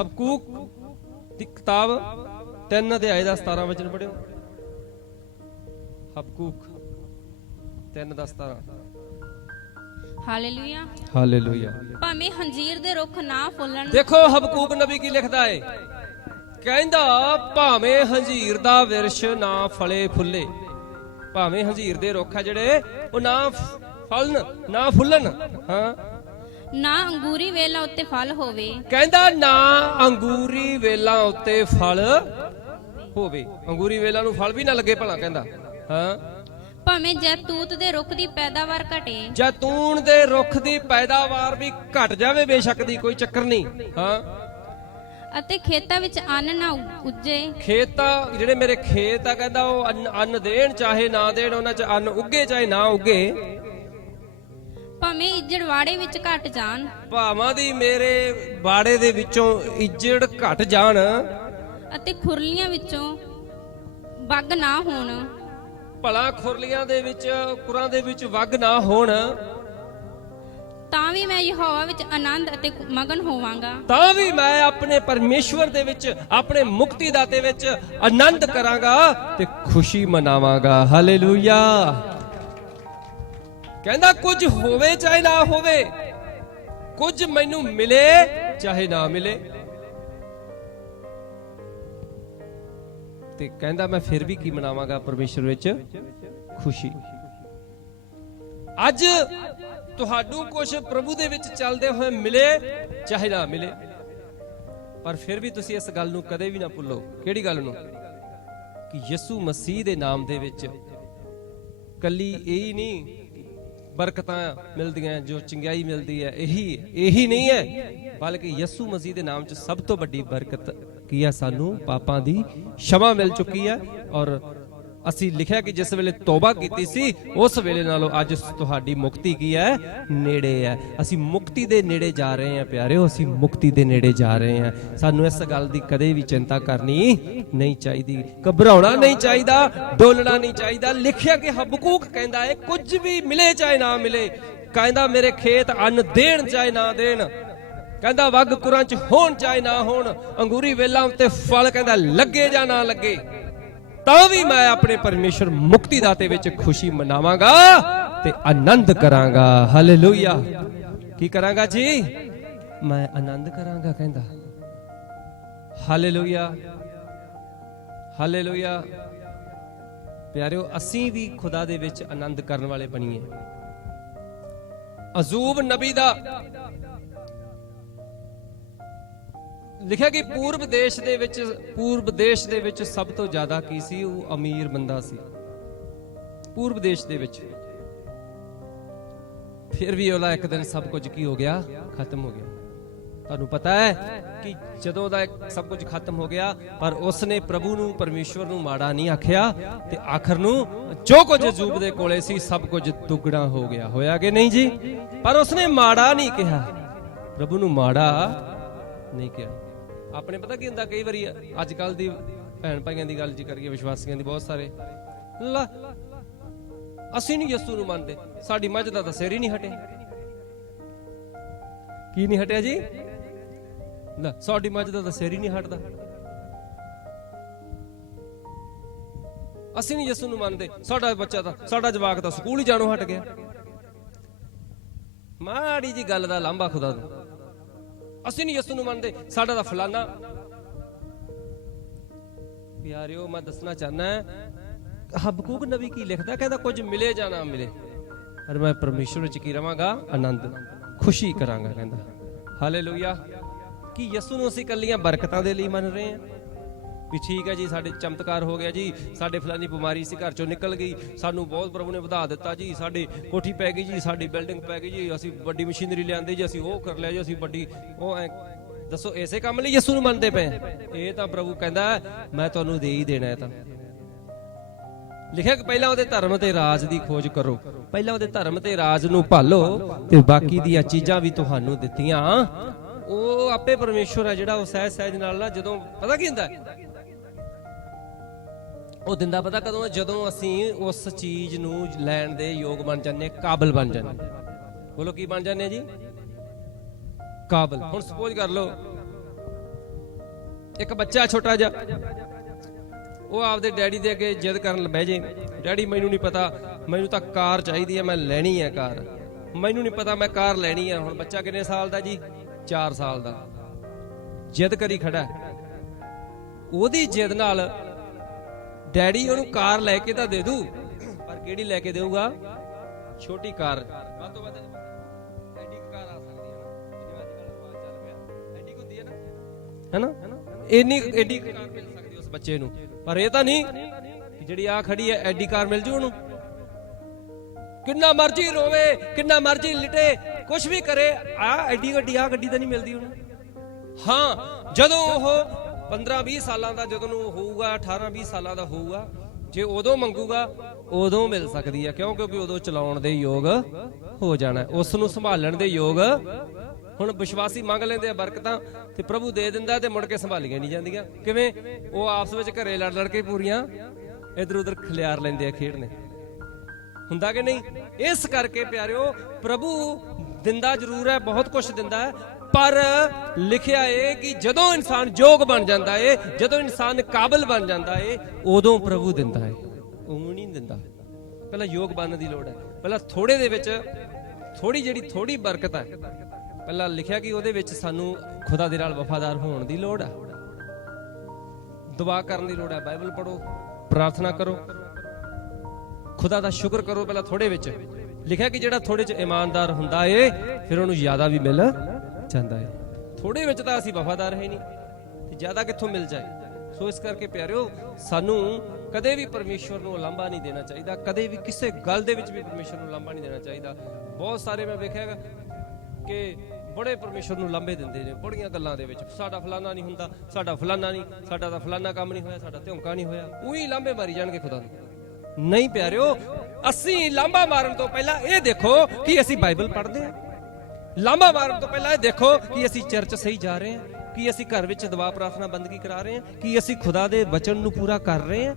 ਹਬਕੂਕ ਦੀ ਕਿਤਾਬ 3 ਅਧਿਆਏ ਦਾ 17 ਵਚਨ ਪੜਿਓ ਹਬਕੂਕ 3 ਦਾ 17 ਹਾਲੇਲੂਇਆ। ਹਾਲੇਲੂਇਆ। ਭਾਵੇਂ ਹੰਜੀਰ ਦੇ ਰੁੱਖ ਨਾ ਫੁੱਲਣ। ਦੇਖੋ ਹਬਕੂਕ ਨਬੀ ਕੀ ਲਿਖਦਾ ਏ? ਕਹਿੰਦਾ ਭਾਵੇਂ ਹੰਝੀਰ ਦਾ ਵਿਰਸ਼ ਨਾ ਫਲੇ ਫੁੱਲੇ ਭਾਵੇਂ ਹੰਝੀਰ ਦੇ ਰੁੱਖ ਆ ਜਿਹੜੇ ਉਹ ਨਾ ਫਲਣ ਨਾ ਫੁੱਲਣ ਹਾਂ ਨਾ ਅੰਗੂਰੀ ਵੇਲਾਂ ਉੱਤੇ ਫਲ ਹੋਵੇ। ਕਹਿੰਦਾ ਨਾ ਅੰਗੂਰੀ ਵੇਲਾਂ ਉੱਤੇ ਫਲ ਹੋਵੇ। ਅੰਗੂਰੀ ਵੇਲਾਂ ਨੂੰ ਫਲ ਵੀ ਨਾ ਲੱਗੇ ਭਲਾ ਕਹਿੰਦਾ। ਹਾਂ। ਭਾਵੇਂ ਜੈਤੂਤ ਦੇ ਰੁੱਖ ਦੀ ਪੈਦਾਵਾਰ ਘਟੇ। ਜੈਤੂਨ ਦੇ ਰੁੱਖ ਦੀ ਪੈਦਾਵਾਰ ਵੀ ਘਟ ਜਾਵੇ ਬੇਸ਼ੱਕ ਦੀ ਕੋਈ ਚੱਕਰ ਨਹੀਂ। ਹਾਂ। ਅਤੇ ਖੇਤਾਂ ਵਿੱਚ ਅੰਨ ਨਾ ਉੱਜੇ। ਖੇਤ ਜਿਹੜੇ ਮੇਰੇ ਖੇਤ ਆ ਕਹਿੰਦਾ ਉਹ ਅੰਨ- ਅੰਨ ਦੇਣ ਚਾਹੇ ਨਾ ਦੇਣ ਉਹਨਾਂ 'ਚ ਅੰਨ ਉੱਗੇ ਚਾਹੇ ਨਾ ਉੱਗੇ। ਭਾਵੇਂ ਇੱਜੜਵਾੜੇ ਵਿੱਚ ਘਟ ਜਾਣ। ਭਾਵਾਂ ਦੀ ਮੇਰੇ ਬਾੜੇ ਦੇ ਵਿੱਚੋਂ ਇੱਜੜ ਘਟ ਜਾਣ। ਅਤੇ ਖੁਰਲੀਆਂ ਵਿੱਚੋਂ ਬੱਗ ਨਾ ਹੋਣ। ਭਲਾ ਖੁਰਲੀਆਂ ਦੇ ਵਿੱਚ ਕੁਰਾਂ ਦੇ ਵਿੱਚ ਵਗ ਨਾ ਹੋਣ। ਤਾਂ ਵੀ ਮੈਂ ਯਹੋਵਾ ਵਿੱਚ ਆਨੰਦ ਅਤੇ ਮਗਨ ਹੋਵਾਂਗਾ। ਤਾਂ ਵੀ ਮੈਂ ਆਪਣੇ ਪਰਮੇਸ਼ਵਰ ਦੇ ਵਿੱਚ ਆਪਣੇ ਮੁਕਤੀ ਦਾਤੇ ਵਿੱਚ ਆਨੰਦ ਕਰਾਂਗਾ ਤੇ ਖੁਸ਼ੀ ਮਨਾਵਾਂਗਾ। ਹਾਲੇਲੂਇਆ ਕਹਿੰਦਾ ਕੁਝ ਹੋਵੇ ਚਾਹੇ ਨਾ ਹੋਵੇ, ਕੁਝ ਮੈਨੂੰ ਮਿਲੇ ਚਾਹੇ ਨਾ ਮਿਲੇ। ਤੇ ਕਹਿੰਦਾ ਮੈਂ ਫਿਰ ਵੀ ਕੀ ਮਨਾਵਾਂਗਾ ਪਰਮੇਸ਼ਵਰ ਵਿੱਚ? ਖੁਸ਼ੀ। ਅੱਜ ਤੁਹਾਨੂੰ ਕੁਝ ਪ੍ਰਭੂ ਦੇ ਵਿੱਚ ਚੱਲਦੇ ਹੋਏ ਮਿਲੇ ਚਾਹੇ ਨਾ ਮਿਲੇ। ਪਰ ਫਿਰ ਵੀ ਤੁਸੀਂ ਇਸ ਗੱਲ ਨੂੰ ਕਦੇ ਵੀ ਨਾ ਭੁੱਲੋ। ਕਿਹੜੀ ਗੱਲ ਨੂੰ? ਕਿ ਯਿਸੂ ਮਸੀਹ ਦੇ ਨਾਮ ਦੇ ਵਿੱਚ। ਕੱਲੀ ਇਹ ਹੀ ਨਹੀਂ ਬਰਕਤਾਂ ਮਿਲਦੀਆਂ, ਜੋ ਚੰਗਿਆਈ ਮਿਲਦੀ ਹੈ, ਇਹੀ ਇਹੀ ਨਹੀਂ ਹੈ, ਬਲਕਿ ਯਿਸੂ ਮਸੀਹ ਦੇ ਨਾਮ 'ਚ ਸਭ ਤੋਂ ਵੱਡੀ ਬਰਕਤ ਕੀ ਹੈ? ਸਾਨੂੰ ਪਾਪਾਂ ਦੀ ਸ਼ਮਾ ਮਿਲ ਚੁੱਕੀ ਹੈ ਔਰ ਅਸੀਂ ਲਿਖਿਆ ਕਿ ਜਿਸ ਵੇਲੇ ਤੋਬਾ ਕੀਤੀ ਸੀ, ਉਸ ਵੇਲੇ ਨਾਲੋਂ ਅੱਜ ਤੁਹਾਡੀ ਮੁਕਤੀ ਕੀ ਹੈ? ਨੇੜੇ ਹੈ। ਅਸੀਂ ਮੁਕਤੀ ਦੇ ਨੇੜੇ ਜਾ ਰਹੇ ਹਾਂ ਪਿਆਰਿਓ, ਅਸੀਂ ਮੁਕਤੀ ਦੇ ਨੇੜੇ ਜਾ ਰਹੇ ਹਾਂ। ਸਾਨੂੰ ਇਸ ਗੱਲ ਦੀ ਕਦੇ ਵੀ ਚਿੰਤਾ ਕਰਨੀ ਨਹੀਂ ਚਾਹੀਦੀ। ਘਬਰਾਉਣਾ ਨਹੀਂ ਚਾਹੀਦਾ, ਡੋਲਣਾ ਨਹੀਂ ਚਾਹੀਦਾ। ਲਿਖਿਆ ਕਿ ਹਬਕੂਕ ਕਹਿੰਦਾ ਹੈ ਕੁਝ ਵੀ ਮਿਲੇ ਚਾਹੇ ਨਾ ਮਿਲੇ। ਕਹਿੰਦਾ, ਮੇਰੇ ਖੇਤ ਅੰਨ ਦੇਣ ਚਾਹੇ ਨਾ ਦੇਣ। ਕਹਿੰਦਾ, ਵਗ ਕੁਰਾਂ ਚ ਹੋਣ ਚਾਹੇ ਨਾ ਹੋਣ। ਅੰਗੂਰੀ ਵੇਲਾਂ ਉੱਤੇ ਫਲ ਕਹਿੰਦਾ, ਲੱਗੇ ਜਾਂ ਨਾ ਲੱਗੇ? ਤਾਂ ਵੀ ਮੈਂ ਆਪਣੇ ਪਰਮੇਸ਼ਰ ਮੁਕਤੀ ਦਾਤੇ ਵਿੱਚ ਖੁਸ਼ੀ ਮਨਾਵਾਂਗਾ ਤੇ ਆਨੰਦ ਕਰਾਂਗਾ। ਹਾਲੇਲੂਇਆ ਕੀ ਕਰਾਂਗਾ ਜੀ? ਮੈਂ ਆਨੰਦ ਕਰਾਂਗਾ, ਕਹਿੰਦਾ। ਹਾਲੇਲੂਇਆ ਹਾਲੇਲੂਇਆ ਪਿਆਰਿਓ, ਅਸੀਂ ਵੀ ਖੁਦਾ ਦੇ ਵਿੱਚ ਆਨੰਦ ਕਰਨ ਵਾਲੇ ਬਣੀਏ। ਅਜ਼ੂਬ ਨਬੀ ਦਾ ਲਿਖਿਆ ਕਿ ਪੂਰਬ ਦੇਸ਼ ਦੇ ਵਿੱਚ, ਪੂਰਬ ਦੇਸ਼ ਦੇ ਵਿੱਚ ਸਭ ਤੋਂ ਜ਼ਿਆਦਾ ਕੀ ਸੀ? ਉਹ ਅਮੀਰ ਬੰਦਾ ਸੀ। ਪੂਰਬ ਦੇਸ਼ ਦੇ ਵਿੱਚ। ਫਿਰ ਵੀ ਉਹਦਾ ਇੱਕ ਦਿਨ ਸਭ ਕੁਝ ਕੀ ਹੋ ਗਿਆ? ਖਤਮ ਹੋ ਗਿਆ। ਤੁਹਾਨੂੰ ਪਤਾ ਹੈ ਕਿ ਜਦੋਂ ਦਾ ਸਭ ਕੁਝ ਖਤਮ ਹੋ ਗਿਆ, ਪਰ ਉਸਨੇ ਪ੍ਰਭੂ ਨੂੰ, ਪਰਮੇਸ਼ਵਰ ਨੂੰ ਮਾੜਾ ਨਹੀਂ ਆਖਿਆ ਤੇ ਆਖਰ ਨੂੰ ਜੋ ਕੁਝ ਅਜੂਬ ਦੇ ਕੋਲੇ ਸੀ, ਸਭ ਕੁਝ ਦੁੱਗਣਾ ਹੋ ਗਿਆ। ਹੋਇਆ ਕਿ ਨਹੀਂ ਜੀ? ਪਰ ਉਸਨੇ ਮਾੜਾ ਨਹੀਂ ਕਿਹਾ। ਪ੍ਰਭੂ ਨੂੰ ਮਾੜਾ ਨਹੀਂ ਕਿਹਾ। ਆਪਣੇ ਪਤਾ ਕੀ ਹੁੰਦਾ, ਕਈ ਵਾਰੀ ਅੱਜ ਕੱਲ ਦੀ ਭੈਣ ਭਾਈਆਂ ਦੀ ਗੱਲ ਜੀ ਕਰੀਏ, ਵਿਸ਼ਵਾਸੀਆਂ ਦੀ ਬਹੁਤ ਸਾਰੇ। ਲਾ, ਅਸੀਂ ਨਹੀਂ ਯਿਸੂ ਨੂੰ ਮੰਨਦੇ, ਸਾਡੀ ਮੱਝ ਦਾ ਤਾਂ ਸਿਰ ਹੀ ਨਹੀਂ ਹਟੇ ਕੀ ਨਹੀਂ ਹਟਿਆ ਜੀ? ਨਾ ਸਾਡੀ ਮੱਝ ਦਾ ਤਾਂ ਸਿਰ ਹੀ ਨਹੀਂ ਹਟਦਾ। ਅਸੀਂ ਨਹੀਂ ਯਿਸੂ ਨੂੰ ਮੰਨਦੇ, ਸਾਡਾ ਬੱਚਾ ਤਾਂ, ਸਾਡਾ ਜਵਾਕ ਤਾਂ ਸਕੂਲ ਹੀ ਜਾਣੋਂ ਹਟ ਗਿਆ। ਮਾੜੀ ਜੀ ਗੱਲ ਦਾ ਲਾਂਭਾ ਖੁਦਾ ਨੂੰ ਅਸੀਂ ਨਹੀਂ ਯਿਸੂ ਨੂੰ ਮੰਨਦੇ, ਸਾਡਾ ਤਾਂ ਫਲਾਨਾ। ਪਿਆਰਿਓ, ਮੈਂ ਦੱਸਣਾ ਚਾਹਨਾ ਹਬਕੂਕ ਨਬੀ ਕੀ ਲਿਖਦਾ? ਕਹਿੰਦਾ, ਕੁਝ ਮਿਲੇ ਜਾਂ ਨਾ ਮਿਲੇ। ਪਰ ਮੈਂ ਪਰਮੇਸ਼ਵਰ ਵਿੱਚ ਕੀ ਰਵਾਂਗਾ? ਆਨੰਦ। ਖੁਸ਼ੀ ਕਰਾਂਗਾ, ਕਹਿੰਦਾ। ਹਾਲੇਲੂਇਆ। ਕੀ ਯਿਸੂ ਨੂੰ ਅਸੀਂ ਕੱਲੀਆਂ ਬਰਕਤਾਂ ਦੇ ਲਈ ਮੰਨ ਰਹੇ ਹਾਂ? ਵੀ ਠੀਕ ਹੈ ਜੀ, ਸਾਡੇ ਚਮਤਕਾਰ ਹੋ ਗਿਆ ਜੀ, ਸਾਡੇ ਫਲਾਨੀ ਬਿਮਾਰੀ ਸੀ, ਘਰ ਚੋਂ ਨਿਕਲ ਗਈ, ਸਾਨੂੰ ਬਹੁਤ ਪ੍ਰਭੂ ਨੇ ਵਧਾ ਦਿੱਤਾ ਜੀ, ਸਾਡੀ ਕੋਠੀ ਪੈ ਗਈ ਜੀ, ਸਾਡੀ ਬਿਲਡਿੰਗ ਪੈ ਗਈ ਜੀ, ਅਸੀਂ ਵੱਡੀ ਮਸ਼ੀਨਰੀ ਲਿਆਂਦੇ ਜੀ, ਅਸੀਂ ਉਹ ਕਰ ਲਿਆ ਜੀ, ਅਸੀਂ ਵੱਡੀ, ਉਹ ਦੱਸੋ ਐਸੇ ਕੰਮ ਲਈ ਯਿਸੂ ਨੂੰ ਮੰਨਦੇ ਪਏ? ਇਹ ਤਾਂ ਪ੍ਰਭੂ ਕਹਿੰਦਾ, ਮੈਂ ਤੁਹਾਨੂੰ ਦੇ ਹੀ ਦੇਣਾ ਹੈ ਤਾਂ। ਲਿਖਿਆ ਕਿ ਪਹਿਲਾਂ ਉਹਦੇ ਧਰਮ ਤੇ ਰਾਜ ਦੀ ਖੋਜ ਕਰੋ। ਪਹਿਲਾਂ ਉਹਦੇ ਧਰਮ ਤੇ ਰਾਜ ਨੂੰ ਭਾਲੋ ਤੇ ਬਾਕੀ ਦੀਆਂ ਚੀਜ਼ਾਂ ਵੀ ਤੁਹਾਨੂੰ ਦਿੱਤੀਆਂ। ਉਹ ਆਪੇ ਪਰਮੇਸ਼ਵਰ ਹੈ ਜਿਹੜਾ ਉਹ ਸਹਿਜ ਸਹਿਜ ਨਾਲ ਨਾ ਜਦੋਂ, ਪਤਾ ਕੀ ਹੁੰਦਾ? ਉਹ ਦਿੰਦਾ ਪਤਾ ਕਦੋਂ ਹੈ? ਜਦੋਂ ਅਸੀਂ ਉਸ ਚੀਜ਼ ਨੂੰ ਲੈਣ ਦੇ ਯੋਗ ਬਣ ਜਾਂਦੇ ਕਾਬਲ ਬਣ ਜਾਂਦੇ ਬੋਲੋ, ਕੀ ਬਣ ਜਾਂਦੇ ਜੀ? ਕਾਬਲ। ਹੁਣ ਸਪੋਜ਼ ਕਰ ਲਓ, ਇੱਕ ਬੱਚਾ ਛੋਟਾ ਜਿਹਾ, ਉਹ ਆਪਦੇ ਡੈਡੀ ਦੇ ਅੱਗੇ ਜਿੱਦ ਕਰਨ ਬਹਿ ਜੇ। ਡੈਡੀ, ਮੈਨੂੰ ਨਹੀਂ ਪਤਾ, ਮੈਨੂੰ ਤਾਂ ਕਾਰ ਚਾਹੀਦੀ ਹੈ ਮੈਂ ਲੈਣੀ ਹੈ ਕਾਰ। ਮੈਨੂੰ ਨਹੀਂ ਪਤਾ, ਮੈਂ ਕਾਰ ਲੈਣੀ ਹੈ ਹੁਣ ਬੱਚਾ ਕਿੰਨੇ ਸਾਲ ਦਾ ਜੀ? 4 ਸਾਲ ਦਾ। ਜਿੱਦ ਕਰੀ ਖੜਾ ਉਹਦੀ ਜਿੱਦ ਨਾਲ ਡੈਡੀ ਉਹਨੂੰ ਕਾਰ ਲੈ ਕੇ ਤਾਂ ਦੇ ਦੂ ਪਰ ਕਿਹੜੀ ਲੈ ਕੇ ਦੇਊਗਾ? ਛੋਟੀ ਕਾਰ। ਵੱਧ ਤੋਂ ਵੱਧ ਐਡੀ ਕੁ ਕਾਰ ਆ ਸਕਦੀ ਹੈ ਨਾ। ਜਿਵੇਂ ਅੱਜ ਕੱਲ੍ਹ ਰਿਵਾਜ ਚੱਲ ਪਿਆ। ਐਡੀ ਕੁ ਹੁੰਦੀ ਹੈ ਨਾ। ਹੈਨਾ? ਇੰਨੀ ਐਡੀ ਕਾਰ ਮਿਲ ਸਕਦੀ ਉਸ ਬੱਚੇ ਨੂੰ। ਪਰ ਇਹ ਤਾਂ ਨਹੀਂ ਕਿ ਜਿਹੜੀ ਆ ਖੜੀ ਹੈ ਐਡੀ ਕਾਰ ਮਿਲ ਜੂ ਉਹਨੂੰ। ਕਿੰਨਾ ਮਰਜ਼ੀ ਰੋਵੇ ਕਿੰਨਾ ਮਰਜ਼ੀ ਲਿਟੇ ਕੁਝ ਵੀ ਕਰੇ ਆ ਐਡੀ ਗੱਡੀ ਆ ਗੱਡੀ ਤਾਂ ਨਹੀਂ ਮਿਲਦੀ ਉਹਨੂੰ। ਹਾਂ ਜਦੋਂ ਉਹ 15 20 ਸਾਲਾਂ ਦਾ ਜਦੋਂ ਨੂੰ ਹੋਊਗਾ 18 20 ਸਾਲਾਂ ਦਾ ਹੋਊਗਾ, ਜੇ ਉਦੋਂ ਮੰਗੂਗਾ, ਉਦੋਂ ਮਿਲ ਸਕਦੀ ਹੈ ਕਿਉਂ? ਕਿਉਂਕਿ ਉਦੋਂ ਚਲਾਉਣ ਦੇ ਯੋਗ ਹੋ ਜਾਣਾ ਉਸ ਨੂੰ ਸੰਭਾਲਣ ਦੇ ਯੋਗ ਹੁਣ ਵਿਸ਼ਵਾਸੀ ਮੰਗ ਲੈਂਦੇ ਆ ਬਰਕਤਾਂ ਤੇ ਪ੍ਰਭੂ ਦੇ ਦਿੰਦਾ ਤੇ ਮੁੜ ਕੇ ਸੰਭਾਲੀਆਂ ਨਹੀਂ ਜਾਂਦੀਆਂ। ਕਿਵੇਂ? ਉਹ ਆਪਸ ਵਿੱਚ ਘਰੇ ਲੜ ਲੜ ਕੇ ਪੂਰੀਆਂ ਇਧਰ ਉਧਰ ਖਿਲਿਆਰ ਲੈਂਦੇ ਆ ਖੇਡਨੇ ਹੁੰਦਾ ਕਿ ਨਹੀਂ? ਇਸ ਕਰਕੇ ਪਿਆਰਿਓ, ਪ੍ਰਭੂ ਦਿੰਦਾ ਜ਼ਰੂਰ ਹੈ, ਬਹੁਤ ਕੁਝ ਦਿੰਦਾ ਹੈ ਪਰ ਲਿਖਿਆ ਏ ਕਿ ਜਦੋਂ ਇਨਸਾਨ ਯੋਗ ਬਣ ਜਾਂਦਾ ਏ, ਜਦੋਂ ਇਨਸਾਨ ਕਾਬਲ ਬਣ ਜਾਂਦਾ ਏ, ਉਦੋਂ ਪ੍ਰਭੂ ਦਿੰਦਾ ਏ। ਉਹ ਨਹੀਂ ਦਿੰਦਾ। ਪਹਿਲਾਂ ਯੋਗ ਬਣਨ ਦੀ ਲੋੜ ਹੈ। ਪਹਿਲਾਂ ਥੋੜੇ ਦੇ ਵਿੱਚ ਥੋੜੀ ਜਿਹੜੀ ਥੋੜੀ ਬਰਕਤ ਹੈ, ਪਹਿਲਾਂ ਲਿਖਿਆ ਕਿ ਉਹਦੇ ਵਿੱਚ ਸਾਨੂੰ ਖੁਦਾ ਦੇ ਨਾਲ ਵਫਾਦਾਰ ਹੋਣ ਦੀ ਲੋੜ ਹੈ। ਦੁਆ ਕਰਨ ਦੀ ਲੋੜ ਹੈ। ਬਾਈਬਲ ਪੜ੍ਹੋ, ਪ੍ਰਾਰਥਨਾ ਕਰੋ। ਖੁਦਾ ਦਾ ਸ਼ੁਕਰ ਕਰੋ ਪਹਿਲਾਂ ਥੋੜੇ ਵਿੱਚ। ਲਿਖਿਆ ਕਿ ਜਿਹੜਾ ਥੋੜੇ ਚ ਇਮਾਨਦਾਰ ਹੁੰਦਾ ਏ, ਫਿਰ ਉਹਨੂੰ ਜ਼ਿਆਦਾ ਵੀ ਮਿਲ ਜਾਂਦਾ ਹੈ। ਥੋੜੇ ਵਿੱਚ ਤਾਂ ਅਸੀਂ ਵਫਾਦਾਰ ਹੈ ਨਹੀਂ, ਤੇ ਜ਼ਿਆਦਾ ਕਿੱਥੋਂ ਮਿਲ ਜਾਏ? ਸੋ ਇਸ ਕਰਕੇ ਪਿਆਰਿਓ, ਸਾਨੂੰ ਕਦੇ ਵੀ ਪਰਮੇਸ਼ਵਰ ਨੂੰ ਉਲੰਭਾ ਨਹੀਂ ਦੇਣਾ ਚਾਹੀਦਾ, ਕਦੇ ਵੀ ਕਿਸੇ ਗੱਲ ਦੇ ਵਿੱਚ ਵੀ ਪਰਮੇਸ਼ਵਰ ਨੂੰ ਉਲੰਭਾ ਨਹੀਂ ਦੇਣਾ ਚਾਹੀਦਾ। ਬਹੁਤ ਸਾਰੇ ਮੈਂ ਵੇਖਿਆ ਹੈਗਾ ਕਿ ਬੜੇ ਪਰਮੇਸ਼ਵਰ ਨੂੰ ਲੰਬੇ ਦਿੰਦੇ ਨੇ, ਬੜੀਆਂ ਗੱਲਾਂ ਦੇ ਵਿੱਚ। ਸਾਡਾ ਫਲਾਨਾ ਨਹੀਂ ਹੁੰਦਾ, ਸਾਡਾ ਫਲਾਨਾ ਨਹੀਂ, ਸਾਡਾ ਤਾਂ ਫਲਾਨਾ ਕੰਮ ਨਹੀਂ ਹੋਇਆ, ਸਾਡਾ ਧਿਉਂਕਾ ਨਹੀਂ ਹੋਇਆ। ਉਹੀ ਲਾਂਬੇ ਮਾਰੀ ਜਾਣਗੇ ਖੁਦਾ ਨੂੰ। ਨਹੀਂ ਪਿਆਰਿਓ, ਅਸੀਂ ਲਾਂਬਾ ਮਾਰਨ ਤੋਂ ਪਹਿਲਾਂ ਇਹ ਦੇਖੋ ਕਿ ਅਸੀਂ ਬਾਈਬਲ ਪੜ੍ਹਦੇ ਹਾਂ। ਲਾਂਬਾ ਮਾਰਨ ਤੋਂ ਪਹਿਲਾਂ ਇਹ ਦੇਖੋ ਕਿ ਅਸੀਂ ਚਰਚ ਸਹੀ ਜਾ ਰਹੇ ਹਾਂ, ਕਿ ਅਸੀਂ ਘਰ ਵਿੱਚ ਦੁਆ ਪ੍ਰਾਰਥਨਾ ਬੰਦਗੀ ਕਰਾ ਰਹੇ ਹਾਂ, ਕਿ ਅਸੀਂ ਖੁਦਾ ਦੇ ਵਚਨ ਨੂੰ ਪੂਰਾ ਕਰ ਰਹੇ ਹਾਂ।